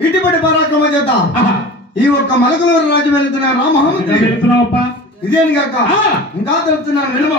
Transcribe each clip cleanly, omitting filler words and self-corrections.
ఇటుపడి పరాక్రమ చేత ఈ ఒక్క మలకలూరు రాజ్యం వెళ్తున్నా రా మహామంత్రి ఇదేని కాక ఇంకా తెలుస్తున్నాను నిలమ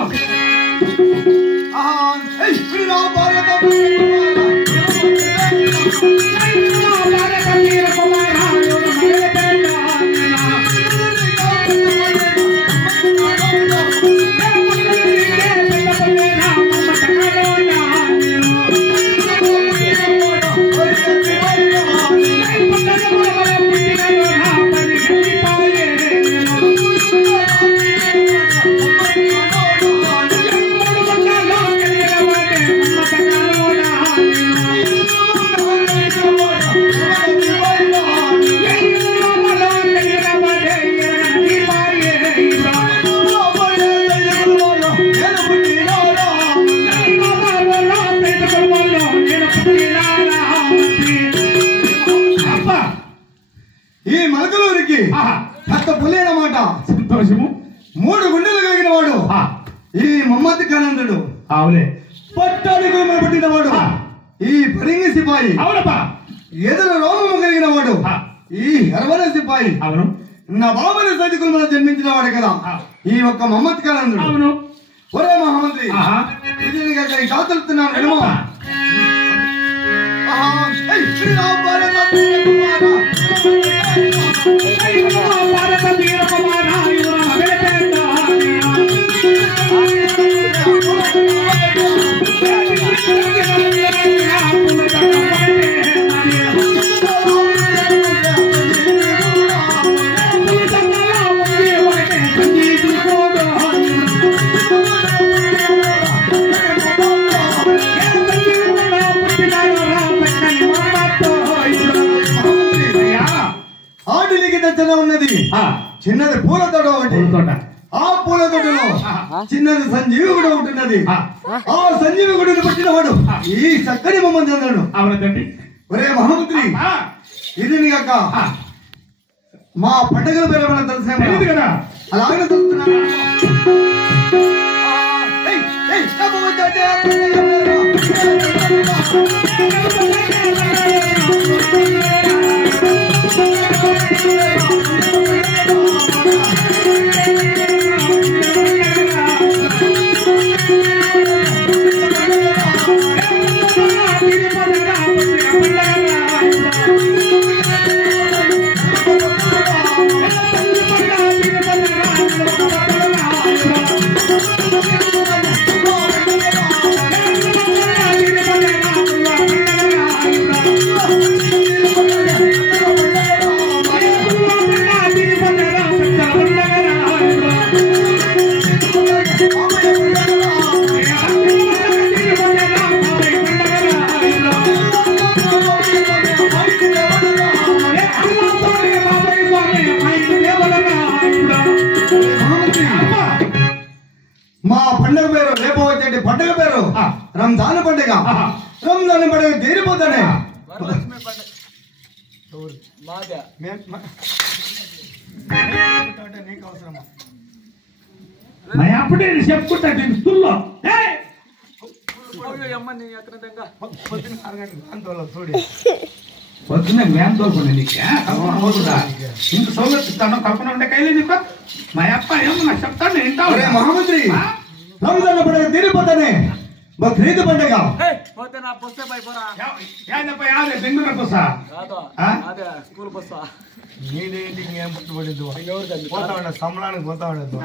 మూడు గుండెలు కలిగిన వాడు ఈ మమ్మతి కానందుడు పట్టాడుగు పుట్టిన వాడు ఈ పరింగి సిపాయి ఎదురు రోమము కలిగిన వాడు ఈ హర్వర సిపాయి నా బాబుని సైనికులు మనం జన్మించిన వాడు కదా ఈ ఒక్క మమ్మతి కానందుడు ఒరే మహామంత్రి ఇది కాతలుతున్నాను ఉన్నది చిన్నది పూల తోట ఒకటి ఆ పూల తోటలో చిన్నది సంజీవి కూడా ఉంటున్నది ఆ సంజీవి గుడిని పట్టినవాడు ఈ చక్కని మమ్మల్ని చంద్రుడు ఒరే మహామంత్రి ఇది కాక మా పండుగల పేరు మనం తెలిసిన కదా అలాగే తెలుస్తున్నాను మా పండుగ పేరు రేపు వచ్చే పండుగ పేరు రంజాన్ పండుగ. రంజాన్ పండుగ తీరిపోతానే నీకు అవసరమా అప్పుడే చెప్పుకుంటా తుల్లో పొద్దున్న వ్యాన్ తోలుకోండి నీకు ఇంత సౌలభ్యం ఇస్తాను కల్పన ఉండే కైలే నీకు మా అప్ప ఏమో నాకు చెప్తాను వింటావు మహామంత్రి. రంజాన్ పండుగ తీరిపోతానే బక్రీద్ పండుగ బెంగళూరు బస్సా సంబళానికి పోతా ఉండదు.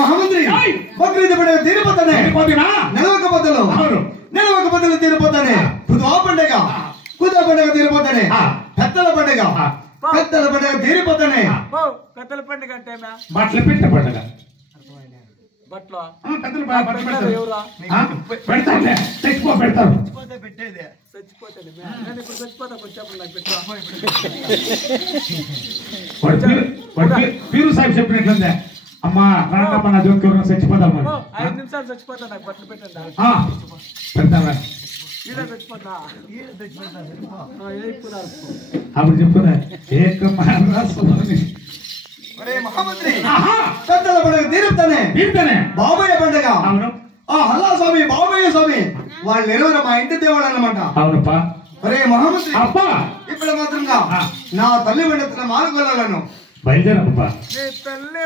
మహామంత్రి బక్రీద్ పండుగ తీరిపోతానే నెలవక బద్దలు తీరిపోతానే కుదువా పండుగ తీరిపోతానే పెద్దల పండుగ తీరిపోతానే పెద్దల పండుగ అంటే బట్టలు పెట్ట పండుగ పీరు సాహిబ్ చెప్పినట్లుందే అమ్మా రాకమ్మ నా జోకి ఎవరైనా చచ్చిపోతాము 5 నిమిషాలు చచ్చిపోతా నాకు బట్టలు పెట్టండి పెడతావా అప్పుడు చెప్పుదా పెద్దల పండుగ తీరుతానే బాబయ్య పండుగ. ఆ హల్లా స్వామి బాబయ్య స్వామి వాళ్ళు ఎవరు మా ఇంటి దేవుడు అన్నమాట. అవునప్పా. ఒరే మహామంత్రి అప్పా ఇప్పుడు మాత్రంగా నా తల్లి వండుతున్న మార్గోళ్ళను బయలుదేరప్పా. తల్లి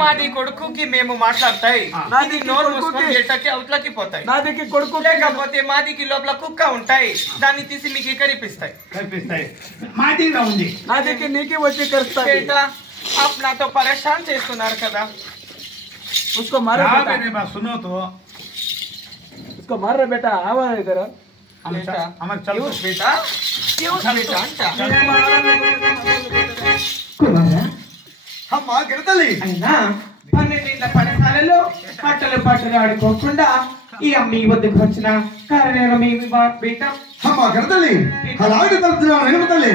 మాది కొడుకుకి మేము మాట్లాడతాయి నాది నోరు మూసుకొని గేటకి అవుట్లకి పోతాయి నాదికి కొడుకు లేకపోతే మాదికి లోపల కుక్క ఉంటాయి దాన్ని తీసి మీకు కరిపిస్తాయి మాదిగా ఉంది నాదికి నీకి వచ్చి కరుస్తాయి బేటా आप ना तो परेशान చేస్తున్నారు కదా उसको मारो बेटा सुनो तो उसको मार रहे बेटा आवाज इधर बेटा हमारे चल बेटा क्यों बेटा అమ్మా గిడతల్లి అయినా 12 పడసాలలో పాటలు ఆడుకోకుండా ఈ అమ్మి వద్దకు వచ్చిన కారణం మీ బేట. అమ్మా గిడతల్లి అలాగే తలుపుతున్నాను నేను తల్లి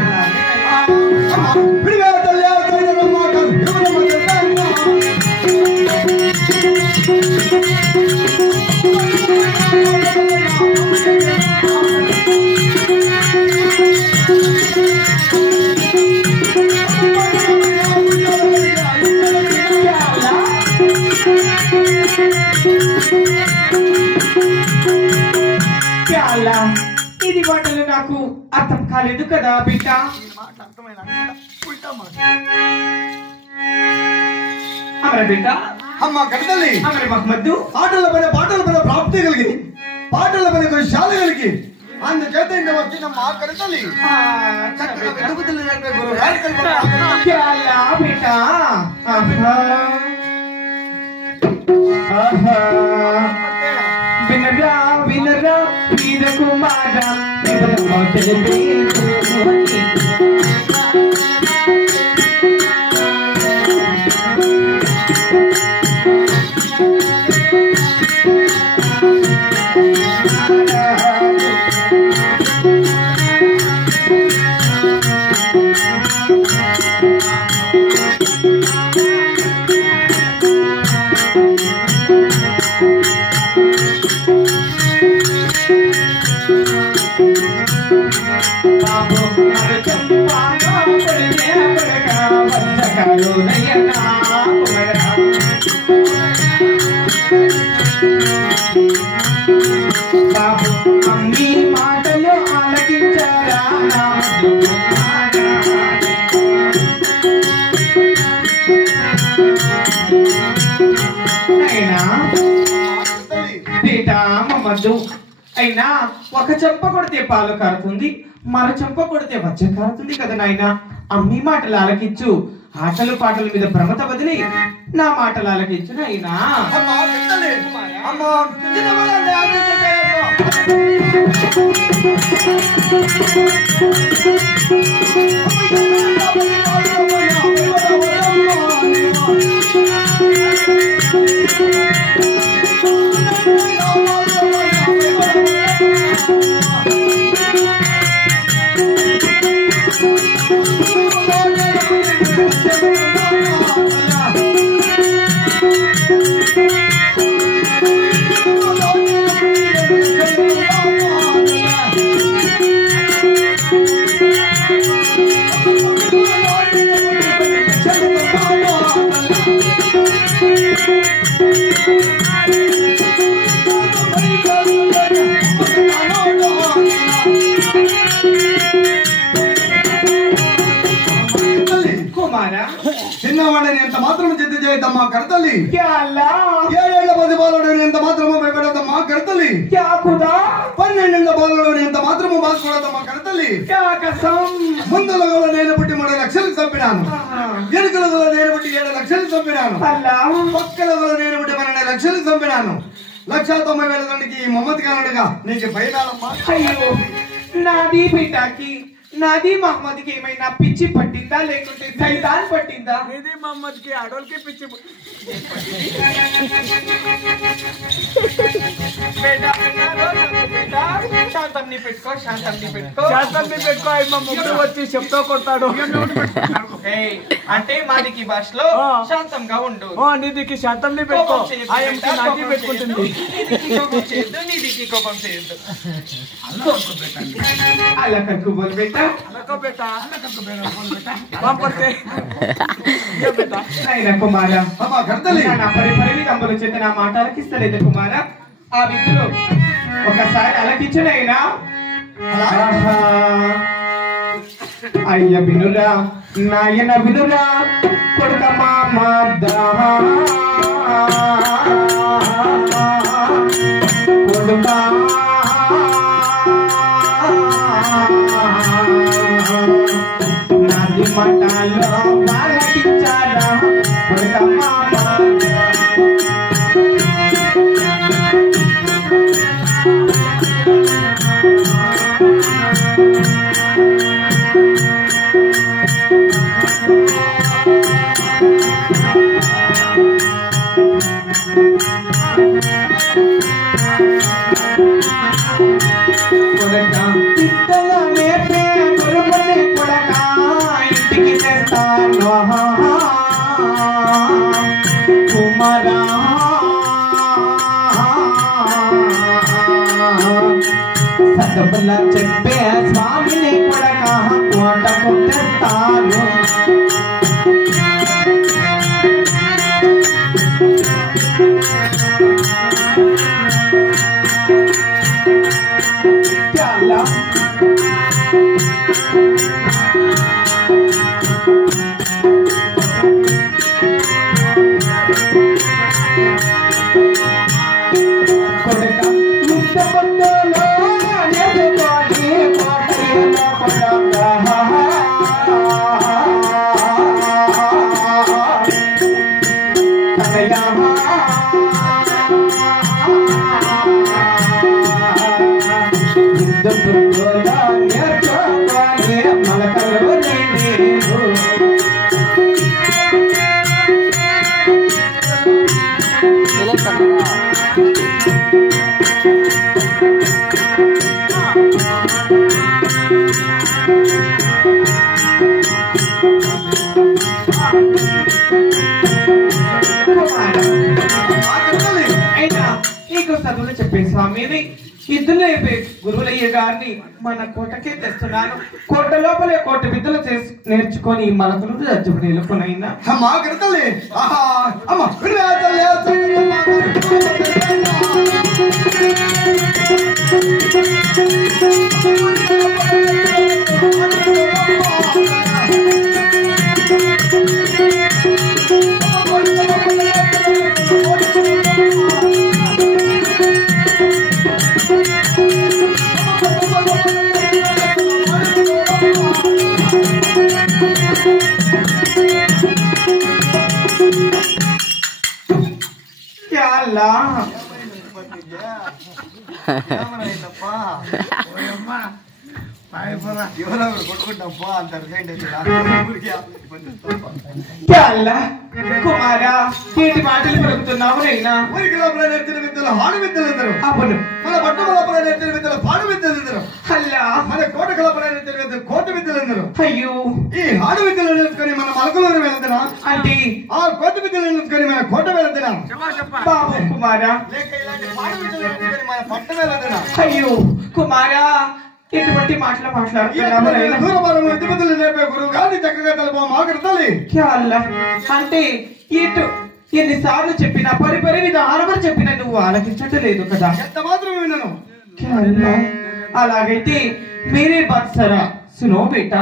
ఇది మాటలు నాకు అర్థం కాలేదు కదా బిడ్డ. అమర బిడ్డ అమ్మ గడతల్లి అమర మహమ్మద్దు పాటల పైన ప్రాప్తి కలిగి పాటల పైన శాల కలిగి అందుచేత ఇంకా వచ్చిన మా గడతల్లి చక్కగా వెతుకుతులు నడిపే గురుగారు బిడ్డ. వినరా వీర కుమార బాబు అయినా బేటా మమ్మద్దు అయినా ఒక చెంప కొడితే పాలు కారుతుంది మరో చెంప కొడితే వచ్చ కారుతుంది కదా నాయన అమ్మి మాటలు ఆలకించు ఆటలు పాటల మీద భ్రమత బదిలి నా మాటలు ఆలకించు నాయనా చిన్నవాడిని ఎంత మాత్రం చిత్త చేయద్దమ్మా కడతల్లి ఏడేళ్ల 10 బాలుడిని ఎంత మాత్రము భయపడద్దమ్మా కడతల్లి 12 బాలుడిని ఎంత మాత్రము బాధపడద్దమ్మా కడతల్లి ముందులో నేను పుట్టి 3 లక్షలు చంపినాను వెనుకలో నేను పుట్టి 7 లక్షలు చంపినాను పక్కలో నేను పుట్టి 12 లక్షలు చంపినాను 1,90,000 మందికి ఈ మమ్మతి కానుడుగా నీకు భయనాలమ్మా అయ్యో నాది బిడ్డకి నాది మహమ్మద్కి ఏమైనా పిచ్చి పట్టిందా లేకుంటే సైతాన్ పట్టిందా ఇది మహమ్మద్కి ఆడోళ్ళకి పిచ్చి శాంతంని పెట్టుకో ముగ్గురు వచ్చి చెప్తూ కొడతాడు అంటే మాదికి భాషలో శాంతంగా ఉండు నీదికి శాంతంని పెట్టుకో ఆయనకి నాకి పెట్టుకుంటుంది నీదికి కోపం చేయొద్దు అలా కనుక బోల్ బేటా अलको बेटा वहां पर से ये बेटा అయినా కుమార అమ్మా కడతల్లి నా పరిపరిని కంబలు చేత నా మాట అలకిస్తలేదు కుమార ఆ విద్యలో ఒకసారి అలకించునైనా అయ్య వినురా నాయన వినురా కొడుక మామదా కొడుక నాది మటాలో బాలకిచ్చారా కొడుక మామదా చెప్పే స్వామిని కొడక కోట కొట్టేస్తారు చాలా కొడక ముట్ట పట్టులో చదువులు చెప్పే స్వామిని ఇద్దరు గురువులయ్య గారిని మన కోటకే తెస్తున్నాను కోట లోపలే కోట విద్యలు నేర్చుకొని మనకులు జడ్జుడు నిలుపునైనా అమ్మా కడతల్లి అమ్మా क्या अल्लाह क्या अल्लाह కుమారా ఏంటి మాటలు పలుకుతున్నావు నైనా ఊరికి లోపల నేర్చిన విద్యలు హాడు విద్యలు అందరూ అవును మన పట్టు లోపల నేర్చిన విద్యలు పాడు విద్యలు అందరూ అల్లా మన కోట లోపల నేర్చిన విద్యలు కోట విద్యలు అందరూ అయ్యో ఈ హాడు విద్యలు నేర్చుకొని మన మలకలూరు వెళ్తున్నా అంటే ఆ కోట విద్యలు నేర్చుకొని మన కోట వెళ్తున్నా బాబు కుమారా లేక ఇలాంటి పాడు విద్యలు నేర్చుకొని మన పట్టు వెళ్తున్నా అయ్యో కుమారా ఎటువంటి మాటలు మాట్లాడుతున్నావు నైనా దూరమానం విద్యబుద్ధులు నేర్పే గురువు గారిని చక్కగా తెలుపు మాట్లాడాలి క్యా అల్లా అంటే ఇటు ఎన్నిసార్లు చెప్పినా పరిపరి విధానం చెప్పినా నువ్వు ఆలకించట్లేదు కదా ఎంత మాత్రం విన్నాను క్యా అల్లా అలాగైతే మీరే బాద్సరా సునో బేటా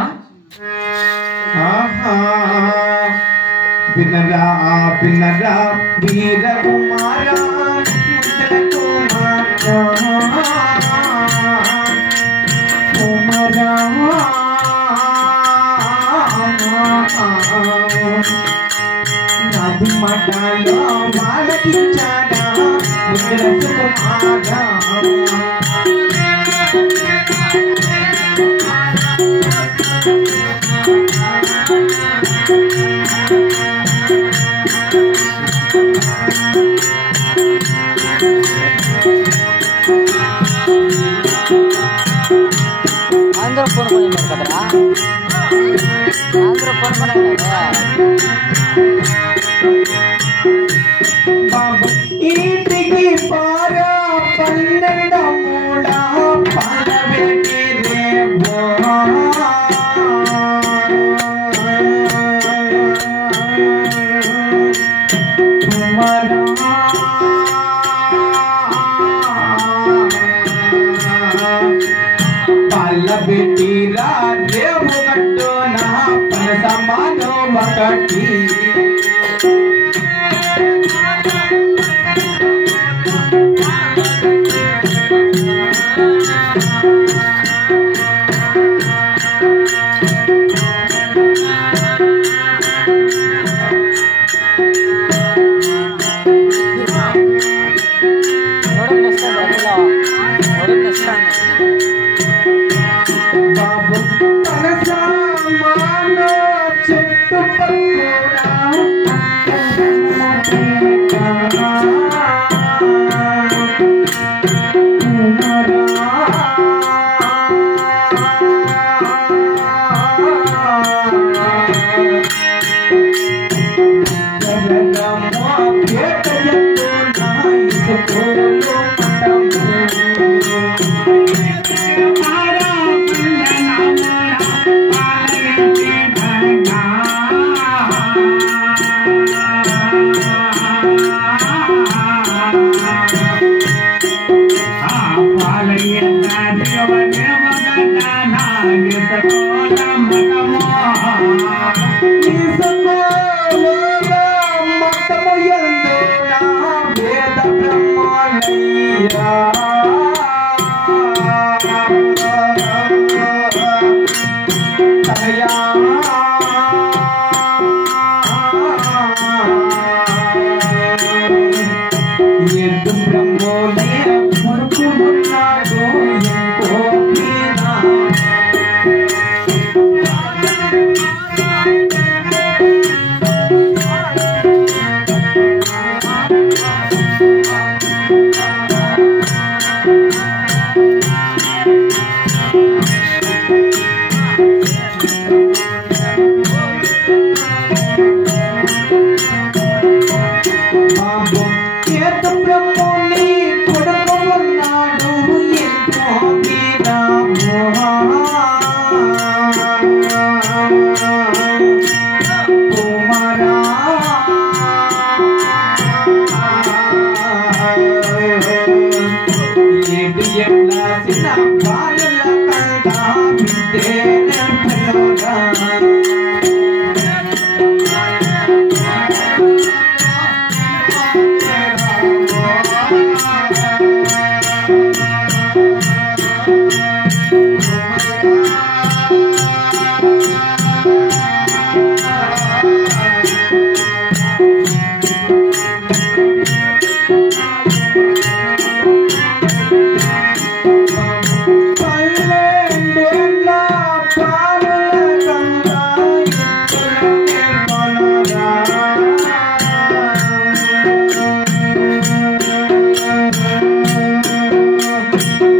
ఆహా వినరా వినరా వీర కుమారా ముద్దల కుమారా నాది మాటలో మాలకించాడా ముద్దల కుమారా అందరూ ఫోన్ కొని కదరా